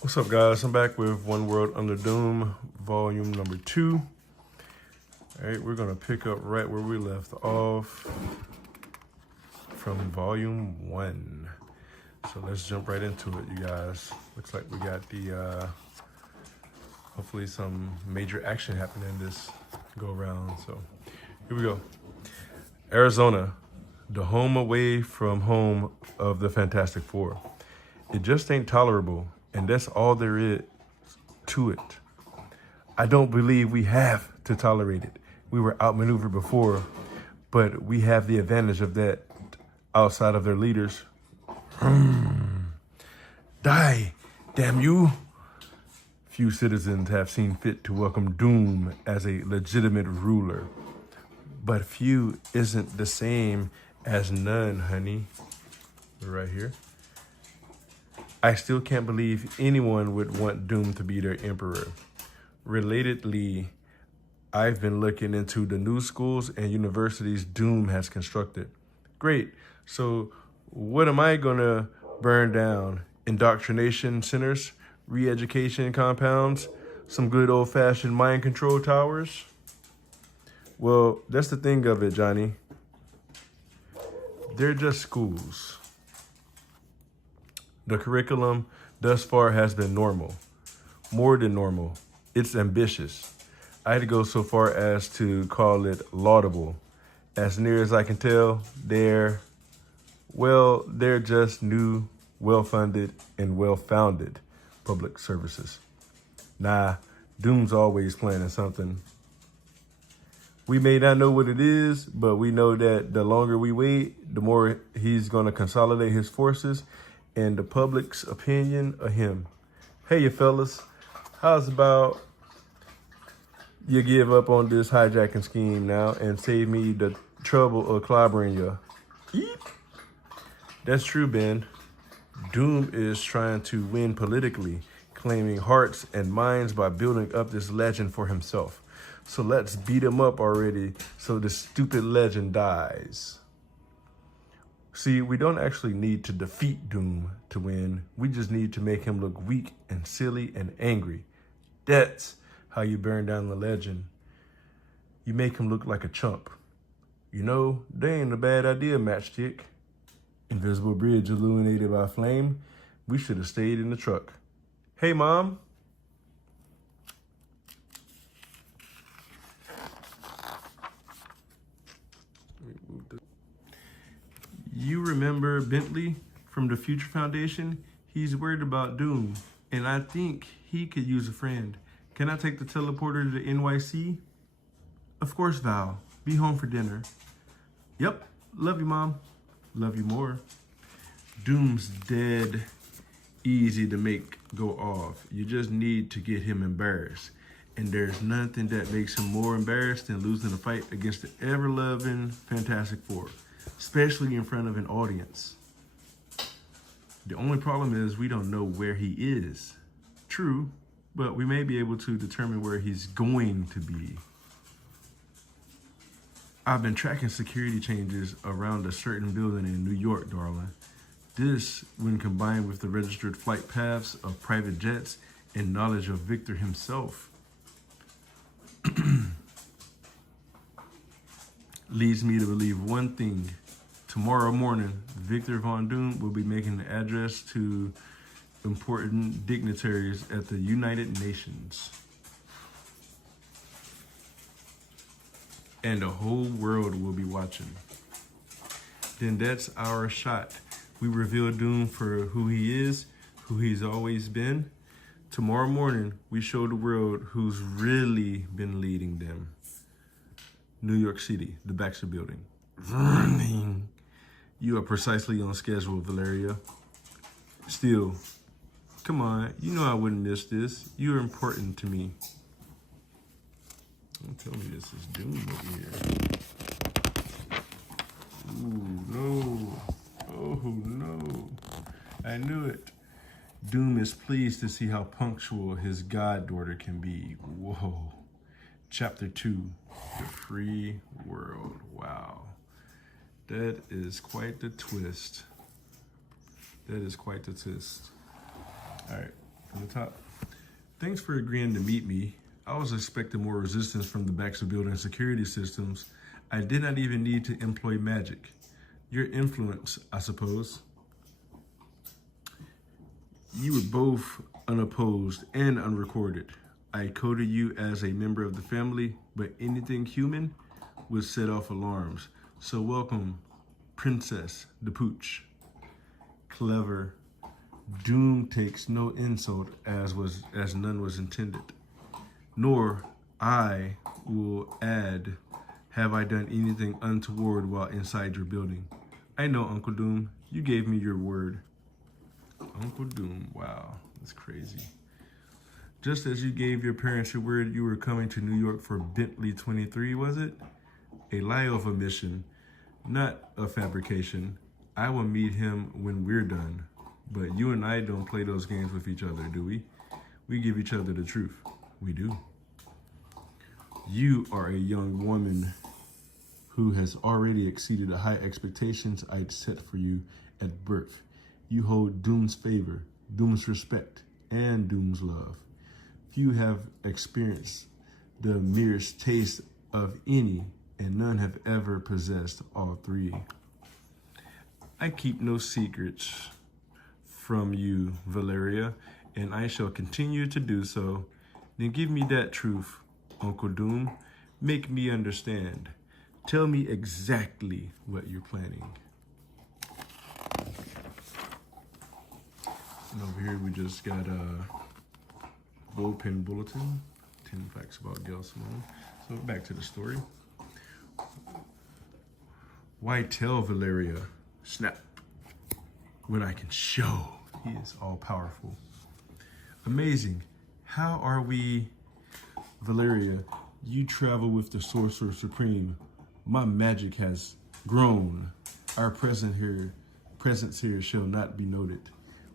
What's up, guys? I'm back with One World Under Doom, volume number 2. All right, we're gonna pick up right where we left off from volume 1. So let's jump right into it, you guys. Looks like we got the hopefully some major action happening this go around. So here we go. Arizona, the home away from home of the Fantastic Four. It just ain't tolerable, and that's all there is to it. I don't believe we have to tolerate it. We were outmaneuvered before, but we have the advantage of that outside of their leaders. Die, damn you. Few citizens have seen fit to welcome Doom as a legitimate ruler. But few isn't the same as none, honey. Right here. I still can't believe anyone would want Doom to be their emperor. Relatedly, I've been looking into the new schools and universities Doom has constructed. Great. So what am I gonna burn down? Indoctrination centers, re-education compounds, some good old-fashioned mind control towers? Well, that's the thing of it, Johnny. They're just schools. The curriculum thus far has been normal, more than normal. It's ambitious. I had to go so far as to call it laudable. As near as I can tell, they're just new, well-funded, and well-founded public services. Nah, Doom's always planning something. We may not know what it is, but we know that the longer we wait, the more he's going to consolidate his forces and the public's opinion of him. Hey, you fellas, how's about you give up on this hijacking scheme now and save me the trouble of clobbering you? Eep. That's true, Ben. Doom is trying to win politically, claiming hearts and minds by building up this legend for himself. So let's beat him up already so this stupid legend dies. See, we don't actually need to defeat Doom to win. We just need to make him look weak and silly and angry. That's how you burn down the legend. You make him look like a chump. You know, they ain't a bad idea, Matchstick. Invisible bridge illuminated by flame. We should have stayed in the truck. Hey, Mom. You remember Bentley from the Future Foundation? He's worried about Doom, and I think he could use a friend. Can I take the teleporter to the NYC? Of course, Val. Be home for dinner. Yep. Love you, Mom. Love you more. Doom's dead easy to make go off. You just need to get him embarrassed. And there's nothing that makes him more embarrassed than losing a fight against the ever-loving Fantastic Four, especially in front of an audience. The only problem is we don't know where he is. True, but we may be able to determine where he's going to be. I've been tracking security changes around a certain building in New York, darling. This, when combined with the registered flight paths of private jets and knowledge of Victor himself, leads me to believe one thing. Tomorrow morning, Victor Von Doom will be making an address to important dignitaries at the United Nations. And the whole world will be watching. Then that's our shot. We reveal Doom for who he is, who he's always been. Tomorrow morning, we show the world who's really been leading them. New York City, the Baxter Building. Running. You are precisely on schedule, Valeria. Still, come on, you know I wouldn't miss this. You're important to me. Don't tell me this is Doom over here. Ooh, no. Oh, no. I knew it. Doom is pleased to see how punctual his goddaughter can be. Whoa. Chapter 2, The Free World. Wow. That is quite the twist. That is quite the twist. All right. from the top. Thanks for agreeing to meet me. I was expecting more resistance from the backs of building security systems. I did not even need to employ magic. Your influence, I suppose. You were both unopposed and unrecorded. I coded you as a member of the family, but anything human would set off alarms. So welcome, Princess the Pooch. Clever. Doom takes no insult as none was intended. Nor, I will add, have I done anything untoward while inside your building. I know, Uncle Doom, you gave me your word. Uncle Doom, wow, that's crazy. Just as you gave your parents your word you were coming to New York for Bentley 23, was it? A lie of omission, not a fabrication. I will meet him when we're done. But you and I don't play those games with each other, do we? We give each other the truth. We do. You are a young woman who has already exceeded the high expectations I'd set for you at birth. You hold Doom's favor, Doom's respect, and Doom's love. Few have experienced the merest taste of any, and none have ever possessed all three. I keep no secrets from you, Valeria, and I shall continue to do so. Then give me that truth, Uncle Doom. Make me understand. Tell me exactly what you're planning. And over here we just got a bullpen bulletin, 10 facts about Gail Simone. So back to the story. Why tell Valeria, snap, when I can show he is all powerful? Amazing. How are we, Valeria? You travel with the Sorcerer Supreme. My magic has grown. Our presence here shall not be noted.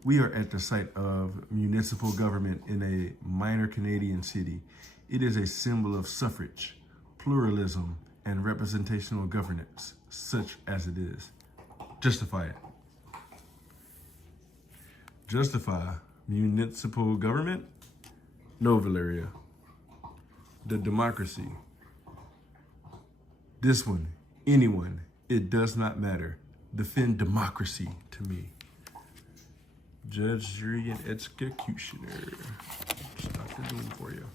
We are at the site of municipal government in a minor Canadian city. It is a symbol of suffrage, pluralism, and representational governance, such as it is. Justify it. Justify municipal government? No, Valeria. The democracy. This one, anyone, it does not matter. Defend democracy to me. Judge, jury, and executioner. It's Dr. Doom for you.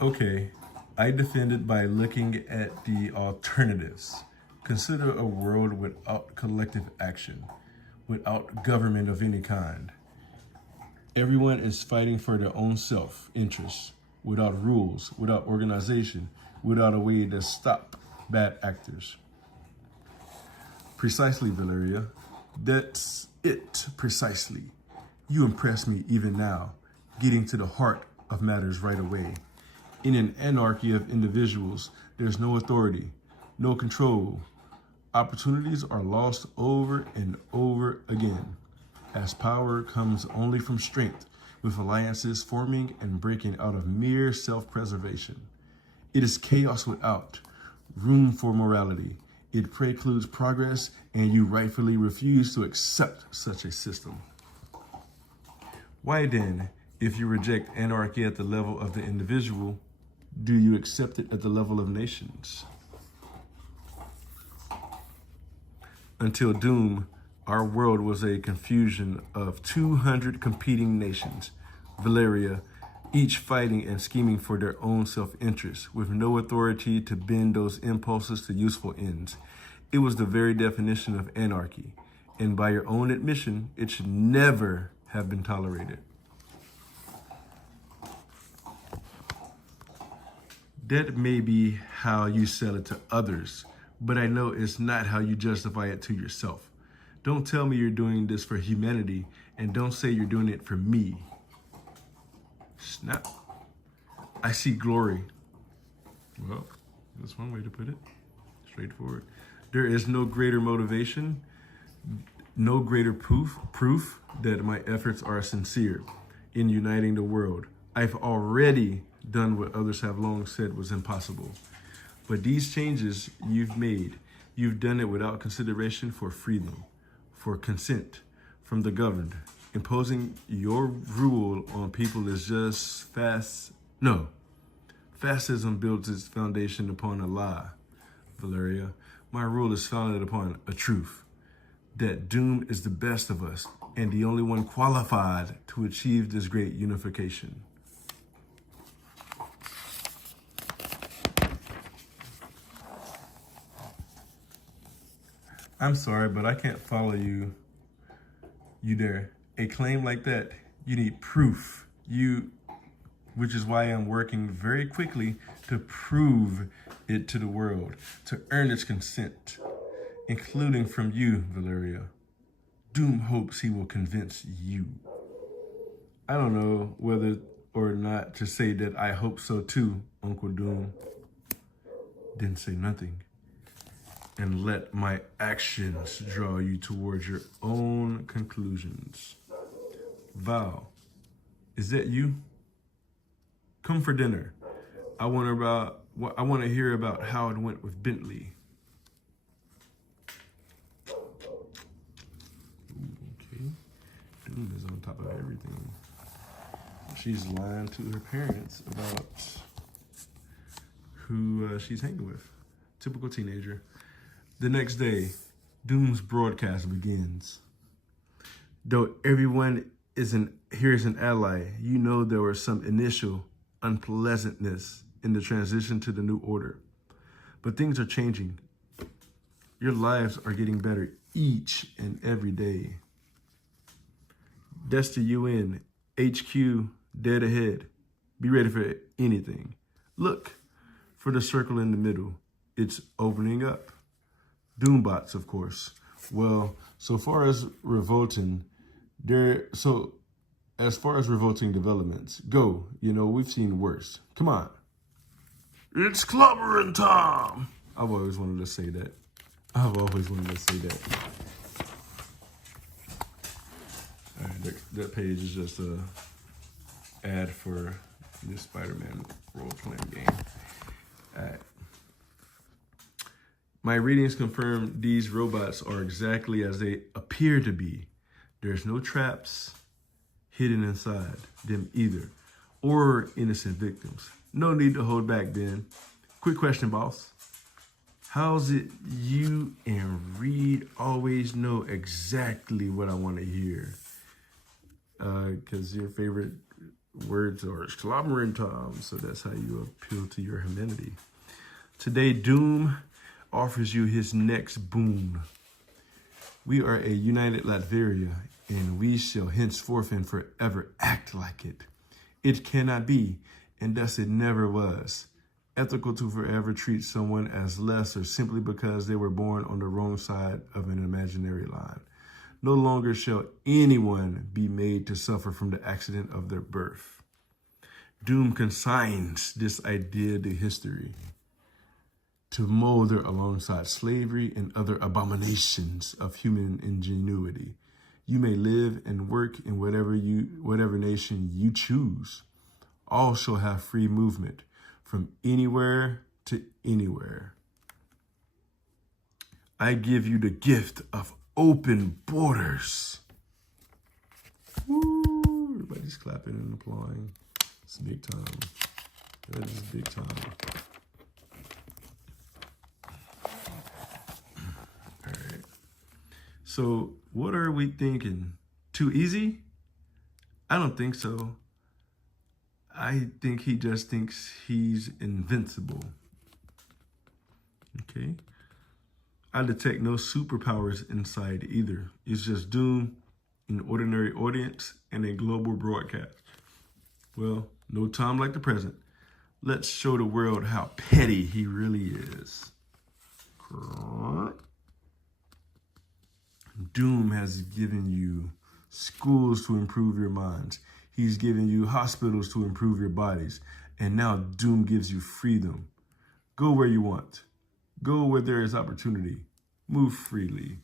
Okay, I defended by looking at the alternatives. Consider a world without collective action, without government of any kind. Everyone is fighting for their own self-interest, without rules, without organization, without a way to stop bad actors. Precisely, Valeria. That's it, precisely. You impress me even now, getting to the heart of matters right away. In an anarchy of individuals, there's no authority, no control. Opportunities are lost over and over again, as power comes only from strength, with alliances forming and breaking out of mere self-preservation. It is chaos without room for morality. It precludes progress, and you rightfully refuse to accept such a system. Why then, if you reject anarchy at the level of the individual, do you accept it at the level of nations? Until Doom, our world was a confusion of 200 competing nations, Valeria, each fighting and scheming for their own self-interest, with no authority to bend those impulses to useful ends. It was the very definition of anarchy, and by your own admission, it should never have been tolerated. That may be how you sell it to others, but I know it's not how you justify it to yourself. Don't tell me you're doing this for humanity, and don't say you're doing it for me. Snap. I see glory. Well, that's one way to put it. Straightforward. There is no greater motivation, no greater proof that my efforts are sincere in uniting the world. I've already done what others have long said was impossible. But these changes you've made, You've done it without consideration for freedom, for consent from the governed. Imposing your rule on people is just No, fascism builds its foundation upon a lie, Valeria. My rule is founded upon a truth, that Doom is the best of us and the only one qualified to achieve this great unification. I'm sorry, but I can't follow you there. A claim like that, you need proof. Which is why I'm working very quickly to prove it to the world, to earn its consent, including from you, Valeria. Doom hopes he will convince you. I don't know whether or not to say that I hope so too, Uncle Doom. Didn't say nothing. And let my actions draw you towards your own conclusions. Val, is that you? Come for dinner. I want to hear about how it went with Bentley. Okay, Doom is on top of everything. She's lying to her parents about who she's hanging with. Typical teenager. The next day, Doom's broadcast begins. Though everyone here is an ally, you know there was some initial unpleasantness in the transition to the new order. But things are changing. Your lives are getting better each and every day. That's the UN, HQ, dead ahead. Be ready for anything. Look for the circle in the middle. It's opening up. Doombots, of course. Well, as far as revolting developments go, we've seen worse. Come on. It's clobbering time. I've always wanted to say that. All right, that page is just a ad for this Spider-Man role-playing game. All right. My readings confirm these robots are exactly as they appear to be. There's no traps hidden inside them either, or innocent victims. No need to hold back, Ben. Quick question, boss. How's it you and Reed always know exactly what I want to hear? Because your favorite words are slobbering Tom, so that's how you appeal to your humanity. Today, Doom offers you his next boon. We are a united Latveria, and we shall henceforth and forever act like it. It cannot be, and thus it never was, ethical to forever treat someone as lesser simply because they were born on the wrong side of an imaginary line. No longer shall anyone be made to suffer from the accident of their birth. Doom consigns this idea to history, to molder alongside slavery and other abominations of human ingenuity. You may live and work in whatever nation you choose. All shall have free movement from anywhere to anywhere. I give you the gift of open borders. Woo! Everybody's clapping and applauding. It's big time. That is big time. All right. So what are we thinking? Too easy? I don't think so. I think he just thinks he's invincible. Okay. I detect no superpowers inside either. It's just Doom, an ordinary audience, and a global broadcast. Well, no time like the present. Let's show the world how petty he really is. Doom has given you schools to improve your minds. He's given you hospitals to improve your bodies. And now Doom gives you freedom. Go where you want. Go where there is opportunity. Move freely.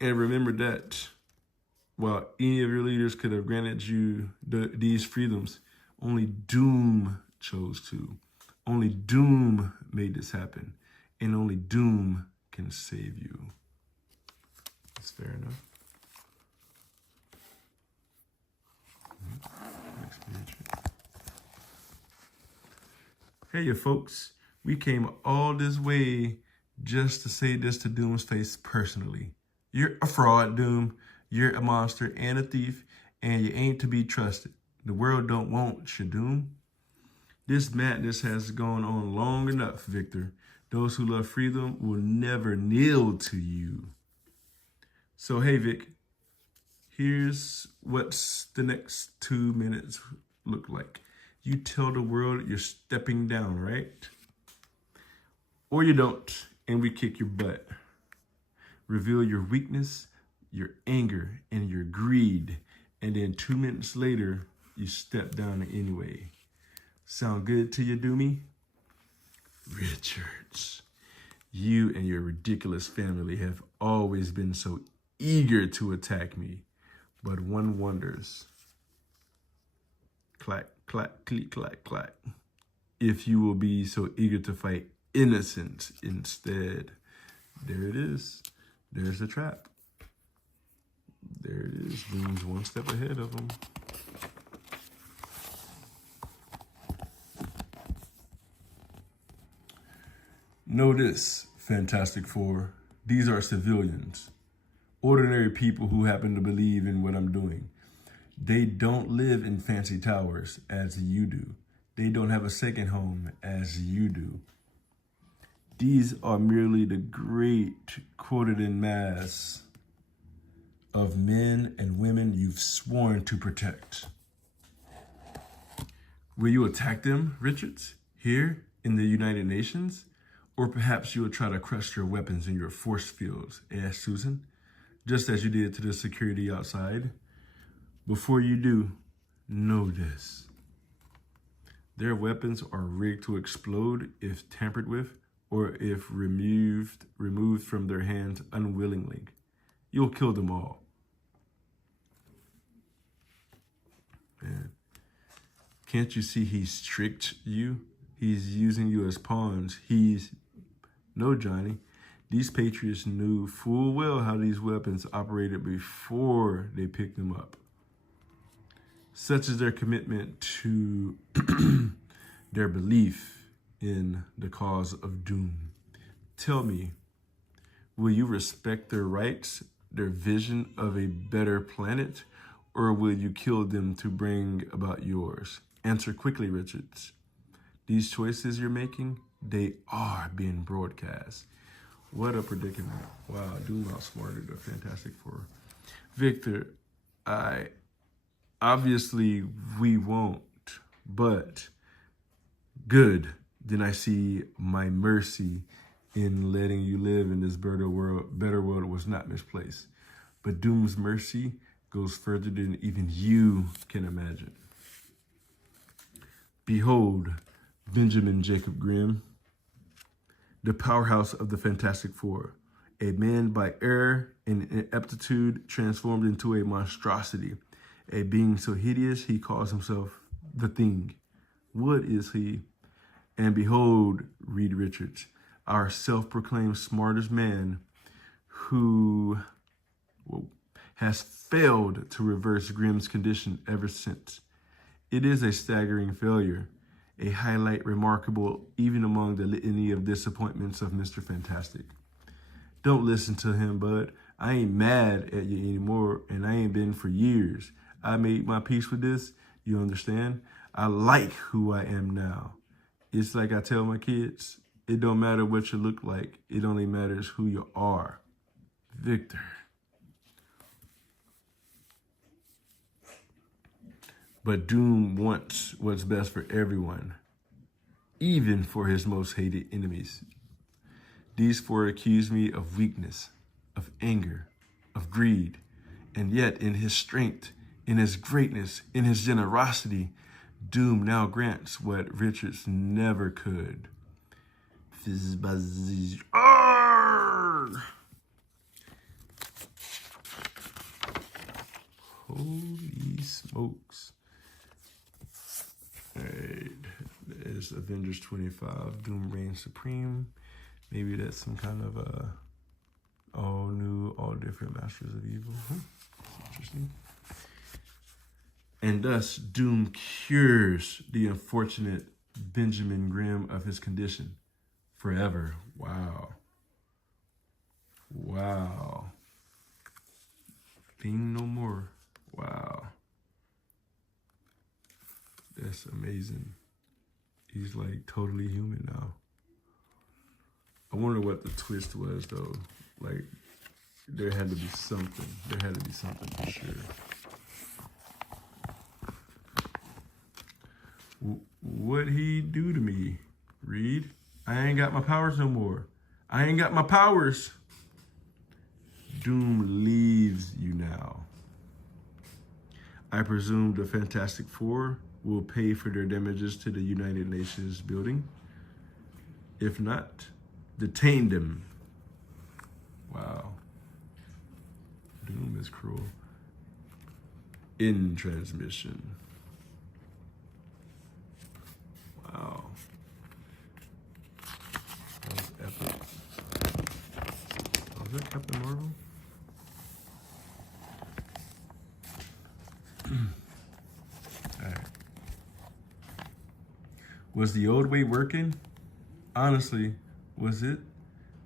And remember that while any of your leaders could have granted you these freedoms, only Doom chose to. Only Doom made this happen. and only doom can save you. That's fair enough. Next page. Hey, you folks. We came all this way just to say this to Doom's face personally. You're a fraud, Doom. You're a monster and a thief, and you ain't to be trusted. The world don't want you, Doom. This madness has gone on long enough, Victor. Those who love freedom will never kneel to you. So, hey, Vic, here's what's the next 2 minutes look like. You tell the world you're stepping down, right? Or you don't, and we kick your butt. Reveal your weakness, your anger, and your greed. And then 2 minutes later, you step down anyway. Sound good to you, Doomy? Richards, you and your ridiculous family have always been so eager to attack me. But one wonders, clack, clack, click, clack, clack, if you will be so eager to fight innocence instead. There it is. There's the trap. There it is. Doom's one step ahead of him. Know this, Fantastic Four. These are civilians. Ordinary people who happen to believe in what I'm doing. They don't live in fancy towers as you do. They don't have a second home as you do. These are merely the great quoted in mass of men and women you've sworn to protect. Will you attack them, Richards, here in the United Nations? Or perhaps you will try to crush your weapons in your force fields, asked Susan, just as you did to the security outside. Before you do, know this. Their weapons are rigged to explode if tampered with or if removed from their hands unwillingly. You'll kill them all. Man, can't you see he's tricked you? He's using you as pawns. No, Johnny. These patriots knew full well how these weapons operated before they picked them up. Such is their commitment to their belief in the cause of doom. Tell me, will you respect their rights, their vision of a better planet, or will you kill them to bring about yours? Answer quickly, Richards. These choices you're making, they are being broadcast. What a predicament. Wow, Doom outsmarted a Fantastic Four. Victor, obviously we won't, but good. Then I see my mercy in letting you live in this better world was not misplaced. But Doom's mercy goes further than even you can imagine. Behold, Benjamin Jacob Grimm, the powerhouse of the Fantastic Four, a man by error and ineptitude transformed into a monstrosity, a being so hideous he calls himself the Thing. What is he? And behold, Reed Richards, our self-proclaimed smartest man who has failed to reverse Grimm's condition ever since. It is a staggering failure, a highlight remarkable even among the litany of disappointments of Mr. Fantastic. Don't listen to him, bud. I ain't mad at you anymore, and I ain't been for years. I made my peace with this, you understand? I like who I am now. It's like I tell my kids, it don't matter what you look like, it only matters who you are. Victor. But Doom wants what's best for everyone, even for his most hated enemies. These four accuse me of weakness, of anger, of greed, and yet in his strength, in his greatness, in his generosity, Doom now grants what Richards never could. Holy smokes. All right, there's Avengers 25, Doom reigns supreme. Maybe that's some kind of all new, all different Masters of Evil. That's interesting. And thus, Doom cures the unfortunate Benjamin Grimm of his condition forever. Wow. Wow. Being no more. Wow. That's amazing. He's like totally human now. I wonder what the twist was though. Like, there had to be something. There had to be something for sure. What'd he do to me, Reed? I ain't got my powers no more. I ain't got my powers. Doom leaves you now. I presume the Fantastic Four will pay for their damages to the United Nations building. If not, detain them. Wow. Doom is cruel. In transmission. Wow. That was epic. Was that Captain Marvel? Alright. Was the old way working? Honestly, was it?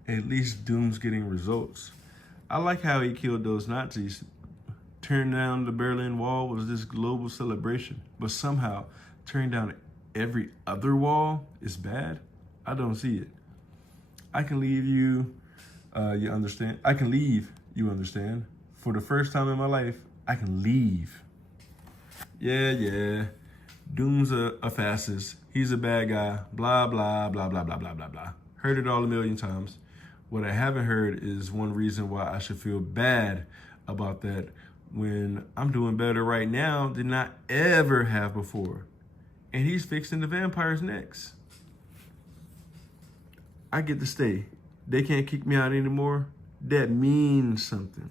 At least Doom's getting results. I like how he killed those Nazis. Tearing down the Berlin Wall was this global celebration, but somehow tearing down every other wall is bad? I don't see it. I can leave you, you understand? I can leave, you understand? For the first time in my life, I can leave. Yeah. Doom's a fascist. He's a bad guy. Blah, blah, blah, blah, blah, blah, blah, blah. Heard it all a million times. What I haven't heard is one reason why I should feel bad about that when I'm doing better right now than I ever have before. And he's fixing the vampires' necks. I get to stay. They can't kick me out anymore. That means something.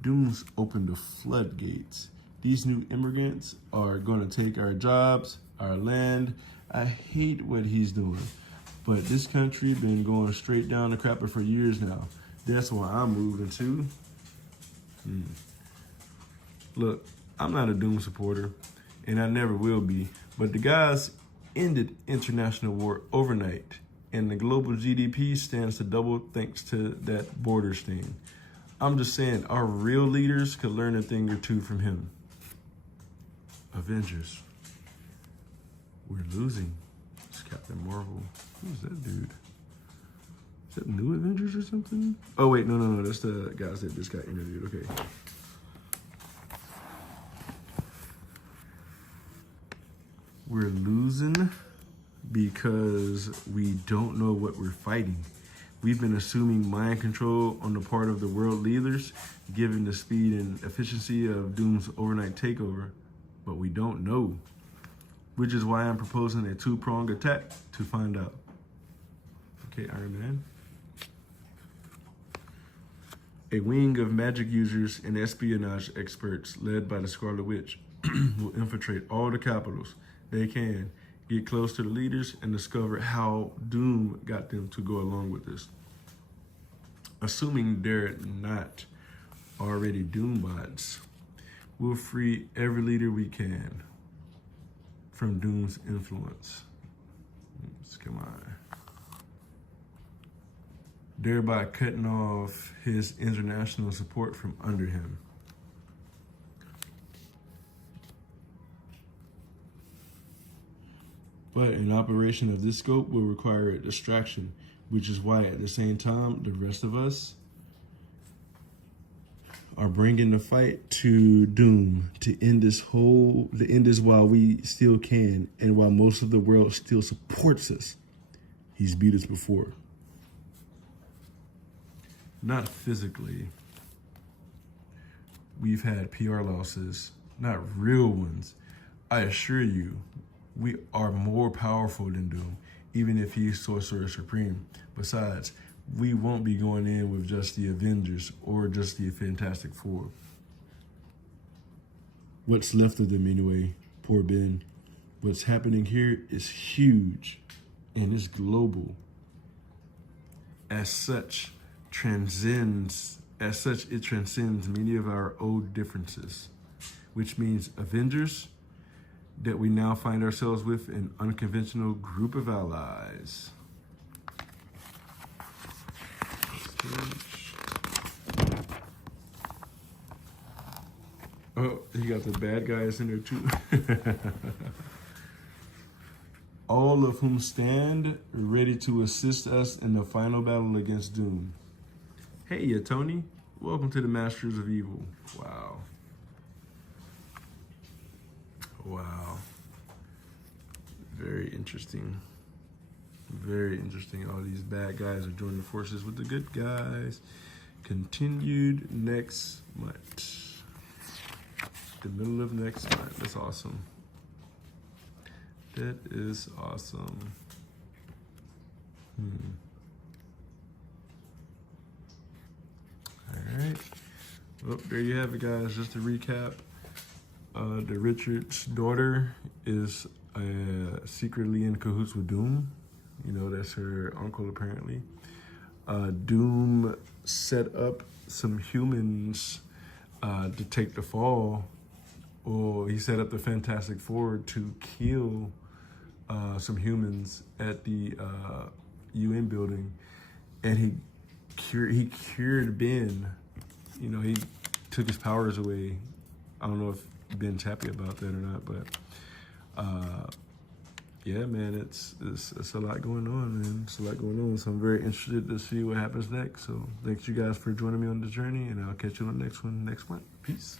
Doom's opened the floodgates. These new immigrants are going to take our jobs, our land. I hate what he's doing. But this country been going straight down the crapper for years now. That's why I'm moving to. Look, I'm not a Doom supporter, and I never will be. But the guys ended international war overnight, and the global GDP stands to double thanks to that border sting. I'm just saying, our real leaders could learn a thing or two from him. Avengers. We're losing. It's Captain Marvel. Who's that dude? Is that New Avengers or something? Oh, wait, no. That's the guys that just got interviewed. Okay. We're losing because we don't know what we're fighting. We've been assuming mind control on the part of the world leaders, given the speed and efficiency of Doom's overnight takeover, but we don't know. Which is why I'm proposing a two-pronged attack to find out. Okay, Iron Man. A wing of magic users and espionage experts led by the Scarlet Witch will infiltrate all the capitals they can, get close to the leaders, and discover how Doom got them to go along with this. Assuming they're not already Doombots, we'll free every leader we can from Doom's influence. Come on. Thereby cutting off his international support from under him. But an operation of this scope will require a distraction, which is why at the same time, the rest of us are bringing the fight to Doom to end this while we still can and while most of the world still supports us. He's beat us before. Not physically. We've had PR losses, not real ones. I assure you, we are more powerful than Doom, even if he's Sorcerer Supreme. Besides, we won't be going in with just the Avengers or just the Fantastic Four. What's left of them anyway, poor Ben. What's happening here is huge and it's global. as such, it transcends many of our old differences, which means Avengers, that we now find ourselves with an unconventional group of allies. Oh, you got the bad guys in there too. All of whom stand ready to assist us in the final battle against Doom. Hey, ya Tony. Welcome to the Masters of Evil. Wow. Wow. Very interesting. Very interesting. All these bad guys are joining forces with the good guys. Continued next month. The middle of next month. That's awesome. That is awesome. All right. Well, there you have it, guys. Just to recap, the Richards' daughter is secretly in cahoots with Doom. You know, that's her uncle, apparently. Doom set up some humans to take the fall. Or he set up the Fantastic Four to kill some humans at the UN building, and he cured Ben. You know, he took his powers away. I don't know if Ben's happy about that or not, but yeah, man, it's a lot going on, man. It's a lot going on. So I'm very interested to see what happens next. So thanks you guys for joining me on the journey, and I'll catch you on the next one next month. Peace.